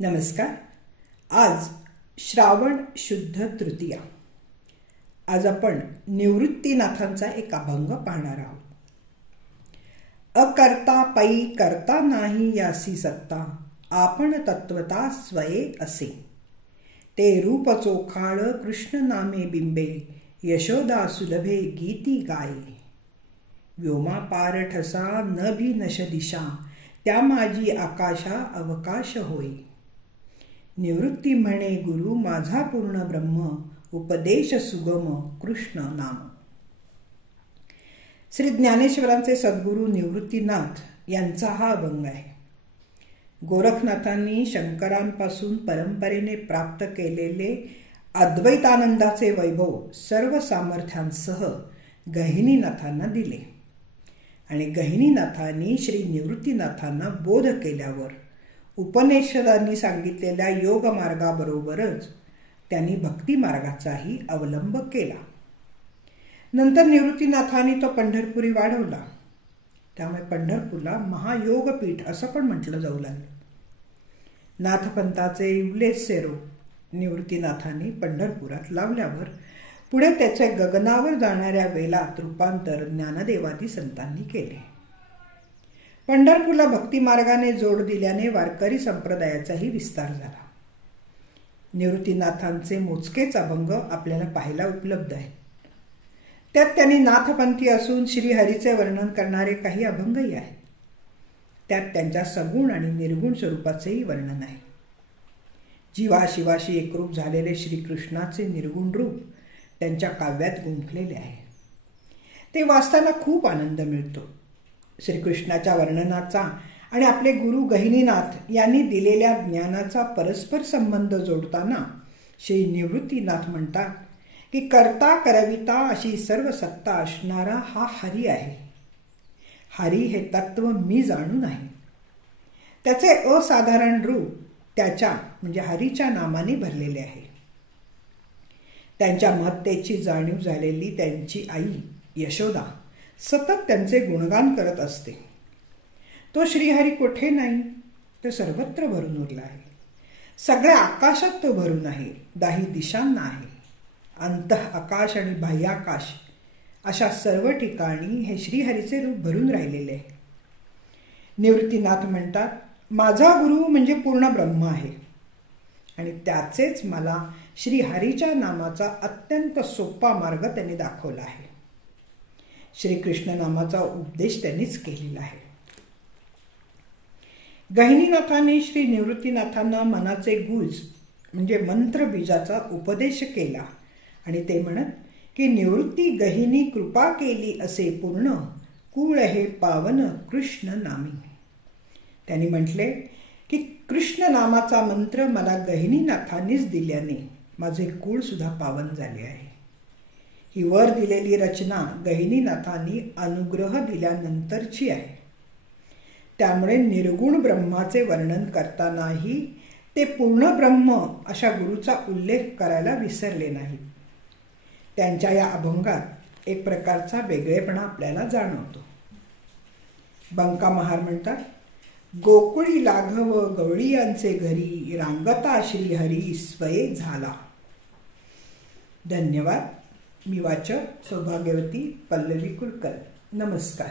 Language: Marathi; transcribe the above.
नमस्कार. आज श्रावण शुद्ध तृतीया. आज आपण निवृत्तीनाथांचा एक अभंग पाहणार आहोत. अकर्ता पै करता नाही यासी सत्ता, आपण तत्वता स्वये असे. ते रूप चोखाळ कृष्ण नामे बिंबे, यशोदा सुलभे गीती गाये. व्योमापार ठसा न भी नश दिशा, त्या माझी आकाशा अवकाश होय. निवृत्ती म्हणे गुरु माझा पूर्ण ब्रह्म, उपदेश सुगम कृष्ण नाम. श्री ज्ञानेश्वरांचे सद्गुरू निवृत्तीनाथ यांचा हा अभंग आहे. गोरखनाथांनी शंकरांपासून परंपरेने प्राप्त केलेले अद्वैतानंदाचे वैभव सर्व सामर्थ्यांसह गहिनीनाथांना दिले आणि गहिनीनाथांनी श्री निवृत्तीनाथांना बोध केल्यावर उपनिषदांनी सांगितलेल्या योग मार्गाबरोबरच त्यांनी भक्ती मार्गाचाही अवलंब केला. नंतर निवृत्तीनाथांनी तो पंढरपुरी वाढवला. त्यामुळे पंढरपूरला महायोगपीठ असं पण म्हटलं जाऊ लागलं. नाथपंथाचे इवलेसे रोप निवृत्तीनाथांनी पंढरपुरात लावल्यावर पुढे त्याचे गगनावर जाणाऱ्या वेलात रूपांतर ज्ञानदेवादी संतांनी केले. पंढरपूरला भक्ती मार्गाने जोड दिल्याने वारकरी संप्रदायाचाही विस्तार झाला. निवृत्तीनाथांचे मोजकेच अभंग आपल्याला पाहायला उपलब्ध आहेत. त्यात त्यांनी नाथपंथी असून श्रीहरीचे वर्णन करणारे काही अभंगही आहेत. त्यात त्यांच्या सगुण आणि निर्गुण स्वरूपाचेही वर्णन आहे. जीवाशिवाशी एकरूप झालेले श्रीकृष्णाचे निर्गुण रूप त्यांच्या काव्यात गुंफलेले आहे. ते वाचताना खूप आनंद मिळतो. श्रीकृष्णाच्या वर्णनाचा आणि आपले गुरु गहिनीनाथ यांनी दिलेल्या ज्ञानाचा परस्पर संबंध जोडताना श्री निवृत्तीनाथ म्हणतात की करता करविता अशी सर्व सत्ता असणारा हा हरी आहे. हरी हे तत्व मी जाणून आहे. त्याचे असाधारण रूप त्याच्या म्हणजे हरीच्या नामाने भरलेले आहे. त्यांच्या महत्तेची जाणीव झालेली त्यांची आई यशोदा सतत त्यांचे गुणगान करत असते. तो श्रीहरी कोठे नाही तर सर्वत्र भरून उरला आहे. सगळ्या आकाशात तो भरून आहे. दाही दिशांना आहे. अंतः आकाश आणि बाह्याकाश अशा सर्व ठिकाणी हे श्रीहरीचे रूप भरून राहिलेले आहे. निवृत्तीनाथ म्हणतात, माझा गुरु म्हणजे पूर्ण ब्रह्म आहे आणि त्याचेच मला श्रीहरीच्या नामाचा अत्यंत सोपा मार्ग त्यांनी दाखवला आहे. श्रीकृष्ण नामाचा उपदेश त्यांनीच केलेला आहे. गहिनीनाथांनी श्री निवृत्तीनाथांना मनाचे गुज म्हणजे मंत्र बीजाचा उपदेश केला आणि ते म्हणत की निवृत्ती गहिनी कृपा केली असे पूर्ण, कुळ हे पावन कृष्ण नामी. त्यांनी म्हटले की कृष्ण नामाचा मंत्र मला गहिनीनाथांनीच दिल्याने माझे कुळ सुद्धा पावन झाले आहे. ही वर दिलेली रचना गहिनीनाथांनी अनुग्रह दिल्यानंतरची आहे. त्यामुळे निर्गुण ब्रह्माचे वर्णन करतानाही ते पूर्ण ब्रह्म अशा गुरुचा उल्लेख करायला विसरले नाहीत. त्यांच्या या अभंगात एक प्रकारचा वेगळेपणा आपल्याला जाणवतो. बंका महार म्हणतात, गोकुळी लाघव गवळीयांचे घरी, रांगता श्रीहरी स्वये झाला. धन्यवाद. मी वाचक सौभाग्यवती पल्लवी कुलकर्णी. नमस्कार.